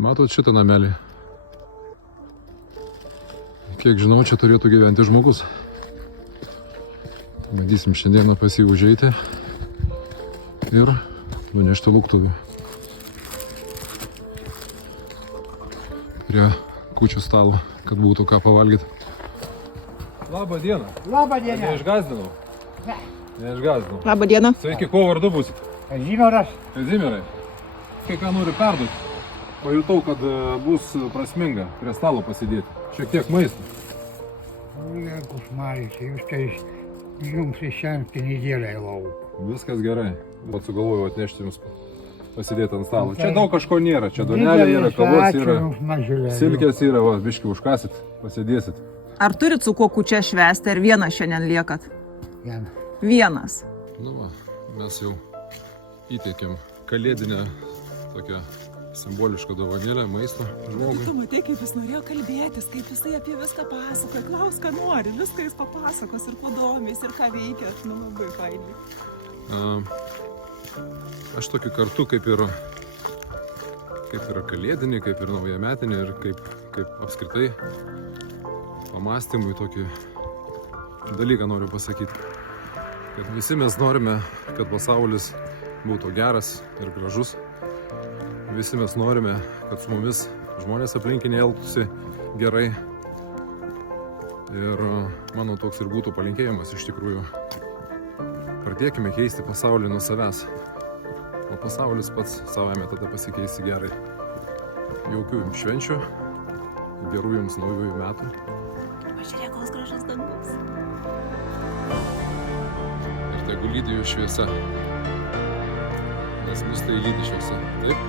Matot šitą namelį? Kiek žinau, čia turėtų gyventi žmogus. Bandysim šiandieną pas jį užeiti ir nunešti lauktuvių. Prie kūčių stalo, kad būtų ką pavalgyti. Labą dieną. Labą dieną. Neišgazdinau. Ne. Neišgazdinau. Labą dieną. Sveiki, ko vardu būsit? Kazimieras. Kazimierai. Kai ką noriu perduoti. Pajutau, kad bus prasminga prie stalo pasidėti. Šiek tiek maisto. Jėgus Marija, jūs tai jums išsemti nedėlę į lauką. Viskas gerai. Vat sugalvojau atnešti jums pasidėti ant stalo. Čia daug kažko nėra. Čia duonelė yra, kavos yra, silkės yra, va, biškį užkasit, pasidėsit. Ar turit su kuo kūčia švęsti, ar vienas šiandien liekat? Vienas. Nu va, mes jau įteikėm kalėdinę tokią simbolišką dovanėlę maisto žmogui. Tu matai, kaip jis norėjo kalbėtis, kaip jisai apie viską pasakoja, klaus, ką nori, viską jis papasakos ir padomės ir ką veikia, nu labai fainai. Aš tokį kartu kaip ir kalėdinį, kaip ir naujametinį ir kaip apskritai pamastymui tokį dalyką noriu pasakyti. Kad visi mes norime, kad pasaulis būtų geras ir gražus. Visi mes norime, kad su mumis žmonės aplinkiniai elgtųsi gerai. Ir mano toks ir būtų palinkėjimas iš tikrųjų. Pradėkime keisti pasaulį nuo savęs. O pasaulis pats savame tada pasikeisi gerai. Jaukių jums švenčių, gerų jums naujųjų metų. Pažiūrėk, koks gražus dangus. Ir tegu lydi jų šviesa. Nes mus tai lydi šviesa. Taip?